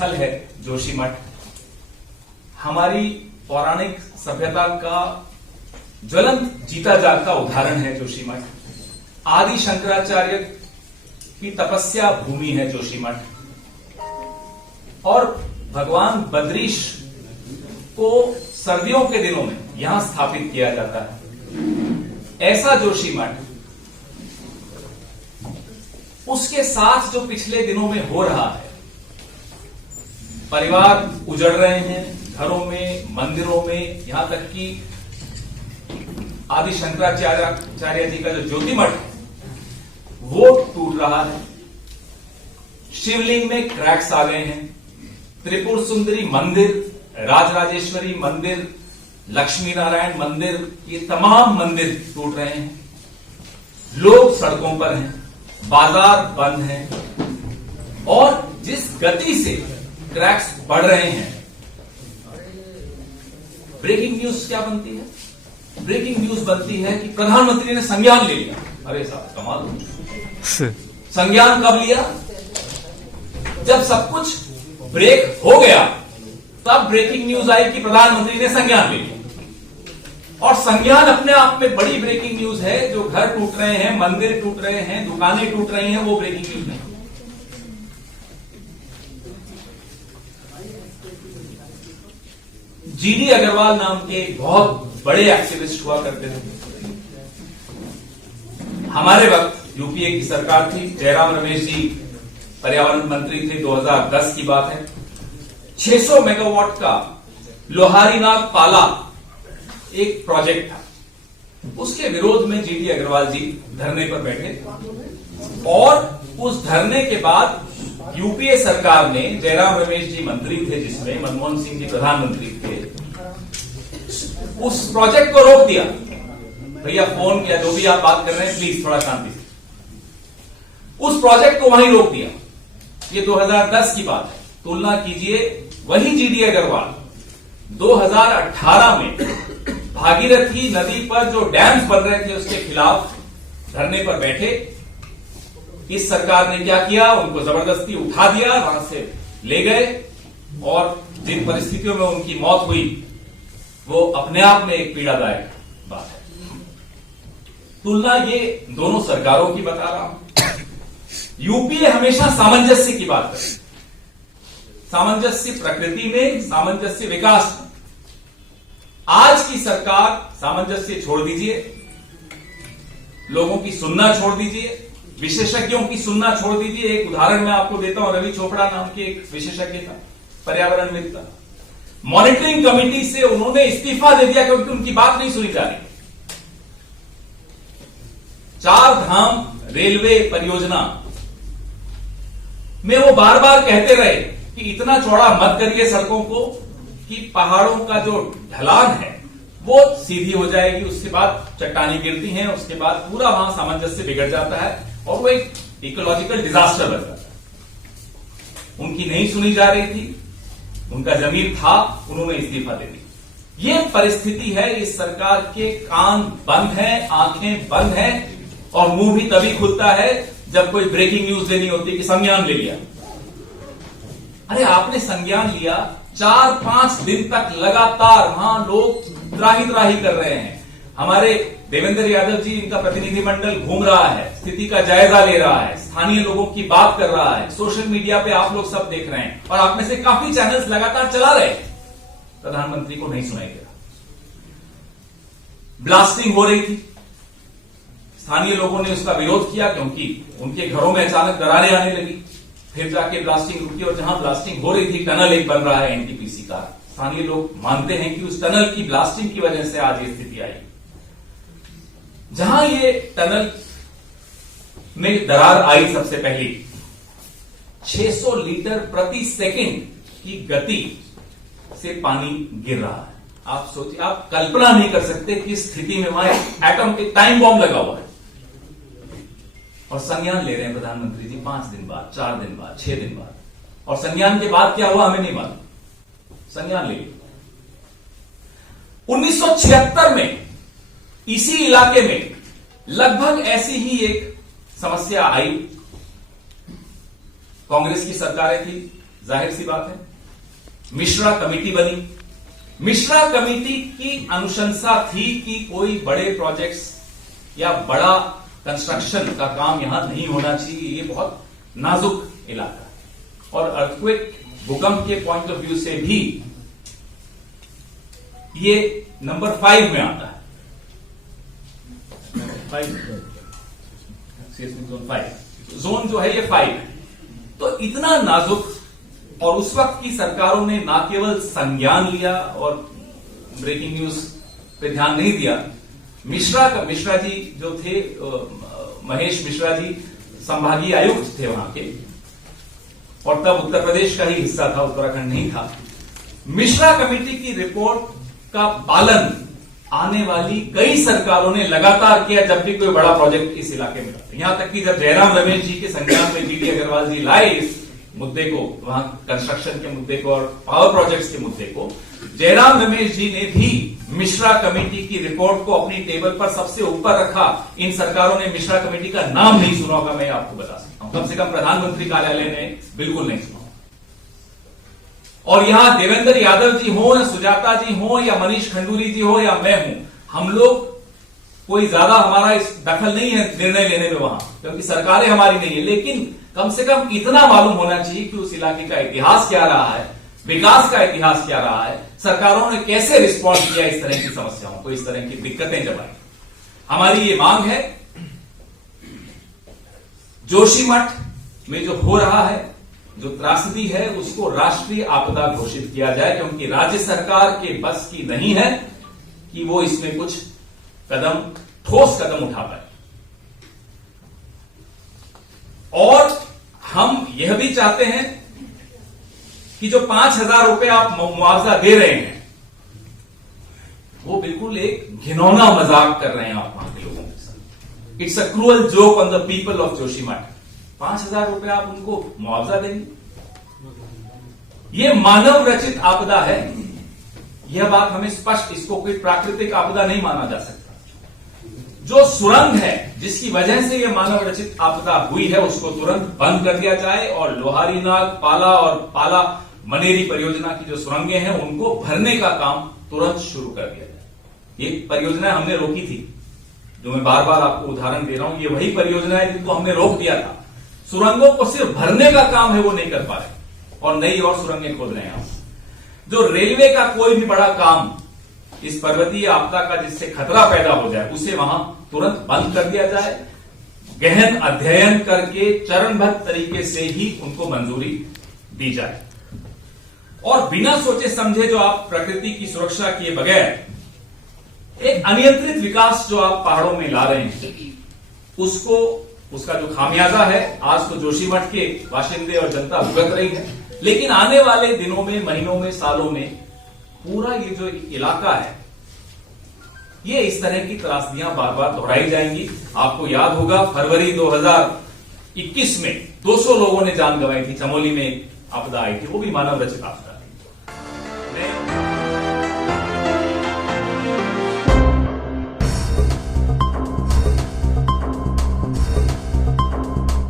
स्थल है जोशीमठ। हमारी पौराणिक सभ्यता का ज्वलंत जीता जागता उदाहरण है जोशीमठ। आदि शंकराचार्य की तपस्या भूमि है जोशीमठ और भगवान बद्रीश को सर्दियों के दिनों में यहां स्थापित किया जाता है। ऐसा जोशीमठ उसके साथ जो पिछले दिनों में हो रहा है, परिवार उजड़ रहे हैं, घरों में, मंदिरों में, यहां तक कि आदि शंकराचार्य जी का जो ज्योतिमठ है वो टूट रहा है। शिवलिंग में क्रैक्स आ गए हैं। त्रिपुर सुंदरी मंदिर, राजराजेश्वरी मंदिर, लक्ष्मी नारायण मंदिर, ये तमाम मंदिर टूट रहे हैं। लोग सड़कों पर हैं, बाजार बंद हैं और जिस गति से क्रैक्स बढ़ रहे हैं, ब्रेकिंग न्यूज क्या बनती है? ब्रेकिंग न्यूज बनती है कि प्रधानमंत्री ने संज्ञान ले लिया। अरे साहब कमाल। संज्ञान कब लिया? जब सब कुछ ब्रेक हो गया तब ब्रेकिंग न्यूज आई कि प्रधानमंत्री ने संज्ञान ले लिया। और संज्ञान अपने आप में बड़ी ब्रेकिंग न्यूज है। जो घर टूट रहे हैं, मंदिर टूट रहे हैं, दुकानें टूट रही हैं, वो ब्रेकिंग न्यूज नहीं। जीडी अग्रवाल नाम के बहुत बड़े एक्टिविस्ट हुआ करते थे। हमारे वक्त यूपीए की सरकार थी, जयराम रमेश जी पर्यावरण मंत्री थे, 2010 की बात है। 600 मेगावाट का लोहारीनाग पाला एक प्रोजेक्ट था, उसके विरोध में जीडी अग्रवाल जी धरने पर बैठे और उस धरने के बाद यूपीए सरकार ने, जयराम रमेश जी मंत्री थे जिसमें मनमोहन सिंह जी प्रधानमंत्री थे, उस प्रोजेक्ट को रोक दिया। भैया फोन किया, जो भी आप बात कर रहे हैं प्लीज थोड़ा शांति से। उस प्रोजेक्ट को वहीं रोक दिया। ये 2010 की बात है। तुलना कीजिए, वही जीडी अग्रवाल 2018 में भागीरथी नदी पर जो डैम्स बन रहे थे उसके खिलाफ धरने पर बैठे। इस सरकार ने क्या किया? उनको जबरदस्ती उठा दिया, वहां से ले गए और जिन परिस्थितियों में उनकी मौत हुई वो अपने आप में एक पीड़ादायक बात है। तुलना ये दोनों सरकारों की बता रहा हूं। यूपीए हमेशा सामंजस्य की बात करे, सामंजस्य प्रकृति में, सामंजस्य विकास में। आज की सरकार सामंजस्य छोड़ दीजिए, लोगों की सुनना छोड़ दीजिए, विशेषज्ञों की सुनना छोड़ दीजिए। एक उदाहरण मैं आपको देता हूं, रवि चोपड़ा नाम के एक विशेषज्ञ था, पर्यावरणविद था। मॉनिटरिंग कमेटी से उन्होंने इस्तीफा दे दिया क्योंकि उनकी बात नहीं सुनी जा रही। 4 धाम रेलवे परियोजना में वो बार बार कहते रहे कि इतना चौड़ा मत करिए सड़कों को कि पहाड़ों का जो ढलान है वो सीधी हो जाएगी, उसके बाद चट्टानी गिरती हैं, उसके बाद पूरा वहां सामंजस्य बिगड़ जाता है और वो एक इकोलॉजिकल डिजास्टर बन जाता है। उनकी नहीं सुनी जा रही थी, उनका जमीर था, उन्होंने इस्तीफा दे दी। ये परिस्थिति है। इस सरकार के कान बंद हैं, आंखें बंद हैं और मुंह भी तभी खुलता है जब कोई ब्रेकिंग न्यूज देनी होती है कि संज्ञान ले लिया। अरे आपने संज्ञान लिया, 4-5 दिन तक लगातार वहां लोग त्राही त्राही कर रहे हैं। हमारे देवेंद्र यादव जी, इनका प्रतिनिधिमंडल घूम रहा है, स्थिति का जायजा ले रहा है, स्थानीय लोगों की बात कर रहा है। सोशल मीडिया पे आप लोग सब देख रहे हैं और आप में से काफी चैनल्स लगातार चला रहे। प्रधानमंत्री को नहीं सुनाई दे रहा। ब्लास्टिंग हो रही थी, स्थानीय लोगों ने उसका विरोध किया क्योंकि उनके घरों में अचानक दरारें आने लगी। फिर जाके ब्लास्टिंग रुकी और जहां ब्लास्टिंग हो रही थी, टनल एक बन रहा है एनटीपीसी का। स्थानीय लोग मानते हैं कि उस टनल की ब्लास्टिंग की वजह से आज ये स्थिति आई। जहां ये टनल में दरार आई सबसे पहली, 600 लीटर प्रति सेकंड की गति से पानी गिर रहा है। आप सोचिए, आप कल्पना नहीं कर सकते कि स्थिति में वहां एटम के टाइम बॉम्ब लगा हुआ है और संज्ञान ले रहे हैं प्रधानमंत्री जी 5 दिन बाद, 4 दिन बाद, 6 दिन बाद। और संज्ञान के बाद क्या हुआ हमें नहीं मालूम, संज्ञान ले लिया। 1976 में इसी इलाके में लगभग ऐसी ही एक समस्या आई। कांग्रेस की सरकारें थी, जाहिर सी बात है, मिश्रा कमेटी बनी। मिश्रा कमेटी की अनुशंसा थी कि कोई बड़े प्रोजेक्ट्स या बड़ा कंस्ट्रक्शन का काम यहां नहीं होना चाहिए, ये बहुत नाजुक इलाका है और अर्थक्वेक भूकंप के पॉइंट ऑफ व्यू से भी ये नंबर 5 में आता है। 5 जोन जो है ये 5 है। तो इतना नाजुक, और उस वक्त की सरकारों ने ना केवल संज्ञान लिया और ब्रेकिंग न्यूज पे ध्यान नहीं दिया। मिश्रा जी जो थे, महेश मिश्रा जी संभागीय आयुक्त थे वहां के, और तब उत्तर प्रदेश का ही हिस्सा था, उत्तराखंड नहीं था। मिश्रा कमेटी की रिपोर्ट का पालन आने वाली कई सरकारों ने लगातार किया जब भी कोई बड़ा प्रोजेक्ट इस इलाके में था। यहां तक कि जब जयराम रमेश जी के संज्ञान में जीडी अग्रवाल जी लाए इस मुद्दे को, वहां कंस्ट्रक्शन के मुद्दे को और पावर प्रोजेक्ट्स के मुद्दे को, जयराम रमेश जी ने भी मिश्रा कमेटी की रिपोर्ट को अपनी टेबल पर सबसे ऊपर रखा। इन सरकारों ने मिश्रा कमेटी का नाम नहीं सुना होगा, मैं आपको बता सकता हूं। कम से कम प्रधानमंत्री कार्यालय ने बिल्कुल नहीं सुना। और यहां देवेंद्र यादव जी हो या सुजाता जी हो या मनीष खंडूरी जी हो या मैं हूं, हम लोग कोई ज्यादा हमारा इस दखल नहीं है निर्णय लेने में वहां, क्योंकि सरकारें हमारी नहीं है। लेकिन कम से कम इतना मालूम होना चाहिए कि उस इलाके का इतिहास क्या रहा है, विकास का इतिहास क्या रहा है, सरकारों ने कैसे रिस्पॉन्ड किया इस तरह की समस्याओं को, इस तरह की दिक्कतें जब आई। हमारी ये मांग है जोशीमठ में जो हो रहा है, जो त्रासदी है, उसको राष्ट्रीय आपदा घोषित किया जाए, क्योंकि राज्य सरकार के बस की नहीं है कि वो इसमें कुछ ठोस कदम उठा पाए। और हम यह भी चाहते हैं कि जो 5,000 रुपए आप मुआवजा दे रहे हैं, वो बिल्कुल एक घिनौना मजाक कर रहे हैं आप वहां के लोगों के साथ। It's a cruel joke on the people of Joshimath. 5,000 रुपए आप उनको मुआवजा देंगे? ये मानव रचित आपदा है, यह बात हमें स्पष्ट, इसको कोई प्राकृतिक आपदा नहीं माना जा सकता। जो सुरंग है जिसकी वजह से यह मानव रचित आपदा हुई है, उसको तुरंत बंद कर दिया जाए और लोहारीनाग, पाला और पाला मनेरी परियोजना की जो सुरंगें हैं उनको भरने का काम तुरंत शुरू कर दिया जाए। ये परियोजना हमने रोकी थी, जो मैं बार बार आपको उदाहरण दे रहा हूं, ये वही परियोजना है जिनको हमने रोक दिया था। सुरंगों को सिर्फ भरने का काम है, वो नहीं कर पा रहे और नई और सुरंगें खोद रहे हैं। जो रेलवे का कोई भी बड़ा काम इस पर्वतीय आपदा का जिससे खतरा पैदा हो जाए, उसे वहां तुरंत बंद कर दिया जाए। गहन अध्ययन करके चरणबद्ध तरीके से ही उनको मंजूरी दी जाए और बिना सोचे समझे जो आप प्रकृति की सुरक्षा किए बगैर एक अनियंत्रित विकास जो आप पहाड़ों में ला रहे हैं, उसका जो खामियाजा है आज तो जोशीमठ के बाशिंदे और जनता भुगत रही है। लेकिन आने वाले दिनों में, महीनों में, सालों में पूरा ये जो इलाका है, ये इस तरह की त्रासदियां बार बार दोहराई जाएंगी। आपको याद होगा फरवरी 2021 में 200 लोगों ने जान गंवाई थी, चमोली में आपदा आई थी, वो भी मानव रचित आपदा।